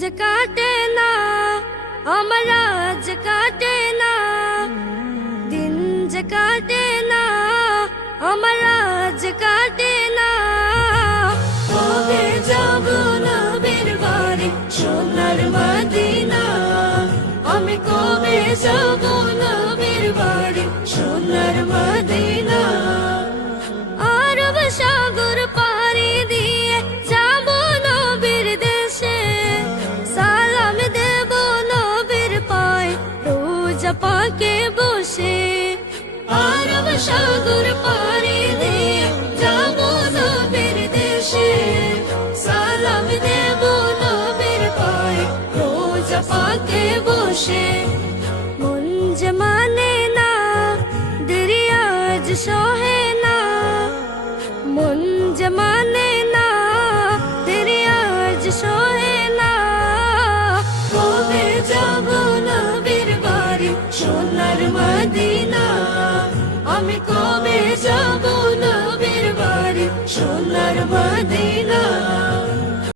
যে কাটে না আমার আজ কাটে না, দিন যে কাটে না আমার আজ কাটে না। কবে যাব নবীর বাড়ি সোনার মদিনা, আমি কবে যাব নবীর বাড়ি সোনার মদিনা। আরব সাগর পাড়ি দিয়ে যাব নবীর দেশে, সালাম দেব নবীর পায়ে রোজা পাকে বসে। আরব সাগর পাড়ি দিয়ে যাব নবীর দেশে, সালাম দেব নবীর পায়ে রোজা পাকে বসে। মন যে মানে না দেরি আজ সহে না, মন যে মানে না দেরি আজ সহে না। কবে যাব নবীর বাড়ি সোনার মদিনা, আমি কবে যাব